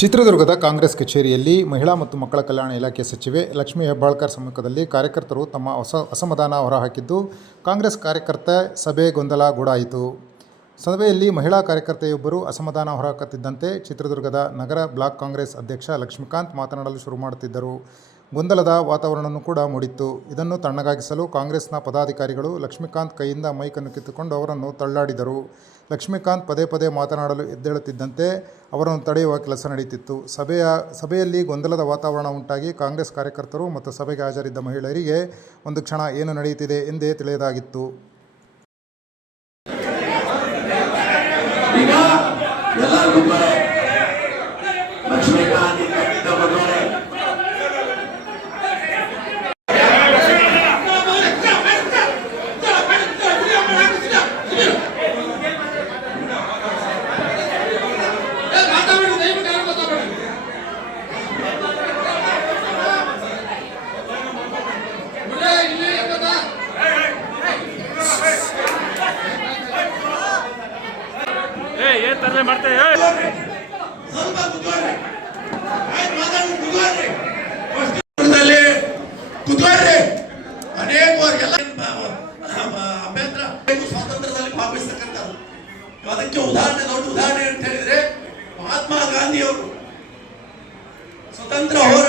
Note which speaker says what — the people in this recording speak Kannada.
Speaker 1: ಚಿತ್ರದುರ್ಗದ ಕಾಂಗ್ರೆಸ್ ಕಚೇರಿಯಲ್ಲಿ ಮಹಿಳಾ ಮತ್ತು ಮಕ್ಕಳ ಕಲ್ಯಾಣ ಇಲಾಖೆ ಸಚಿವೆ ಲಕ್ಷ್ಮೀ ಹೆಬ್ಬಾಳ್ಕರ್ ಸಮ್ಮುಖದಲ್ಲಿ ಕಾರ್ಯಕರ್ತರು ತಮ್ಮ ಹೊಸ ಅಸಮಾಧಾನ ಹೊರಹಾಕಿದ್ದು, ಕಾಂಗ್ರೆಸ್ ಕಾರ್ಯಕರ್ತ ಸಭೆ ಗೊಂದಲ ಗೂಡಾಯಿತು. ಸಭೆಯಲ್ಲಿ ಮಹಿಳಾ ಕಾರ್ಯಕರ್ತೆಯೊಬ್ಬರು ಅಸಮಾಧಾನ ಹೊರಹಾಕುತ್ತಿದ್ದಂತೆ ಚಿತ್ರದುರ್ಗದ ನಗರ ಬ್ಲಾಕ್ ಕಾಂಗ್ರೆಸ್ ಅಧ್ಯಕ್ಷ ಲಕ್ಷ್ಮೀಕಾಂತ್ ಮಾತನಾಡಲು ಶುರು ಮಾಡುತ್ತಿದ್ದರು. ಗೊಂದಲದ ವಾತಾವರಣವನ್ನು ಕೂಡ ಮೂಡಿತ್ತು. ಇದನ್ನು ತಣ್ಣಗಾಗಿಸಲು ಕಾಂಗ್ರೆಸ್ನ ಪದಾಧಿಕಾರಿಗಳು ಲಕ್ಷ್ಮೀಕಾಂತ್ ಕೈಯಿಂದ ಮೈಕನ್ನು ಕಿತ್ತುಕೊಂಡು ಅವರನ್ನು ತಳ್ಳಾಡಿದರು. ಲಕ್ಷ್ಮೀಕಾಂತ್ ಪದೇ ಪದೇ ಮಾತನಾಡಲು ಎದ್ದೇಳುತ್ತಿದ್ದಂತೆ ಅವರನ್ನು ತಡೆಯುವ ಕೆಲಸ ನಡೆಯುತ್ತಿತ್ತು ಸಭೆಯ, ಸಭೆಯಲ್ಲಿ ಗೊಂದಲದ ವಾತಾವರಣ ಉಂಟಾಗಿ ಕಾಂಗ್ರೆಸ್ ಕಾರ್ಯಕರ್ತರು ಮತ್ತು ಸಭೆಗೆ ಹಾಜರಿದ್ದ ಮಹಿಳೆಯರಿಗೆ ಒಂದು ಕ್ಷಣ ಏನು ನಡೆಯುತ್ತಿದೆ ಎಂದೇ ತಿಳಿಯದಾಗಿತ್ತು.
Speaker 2: ಏನ್ ತರಲೆ
Speaker 3: ಮಾಡ್ತೇವೆ ಕುತ್ಕೊಳ್ರಿ. ಎಲ್ಲ ಅಭ್ಯಂತರ ಸ್ವಾತಂತ್ರ್ಯದಲ್ಲಿ ಭಾಗವಹಿಸ್ತಕ್ಕಂಥದ್ದು. ಅದಕ್ಕೆ ಉದಾಹರಣೆ, ದೊಡ್ಡ ಉದಾಹರಣೆ ಅಂತ ಹೇಳಿದ್ರೆ ಮಹಾತ್ಮ ಗಾಂಧಿಯವರು ಸ್ವತಂತ್ರ ಹೋರಾಟಕ್ಕೆ ಕರೆ ಕೊಟ್ಟು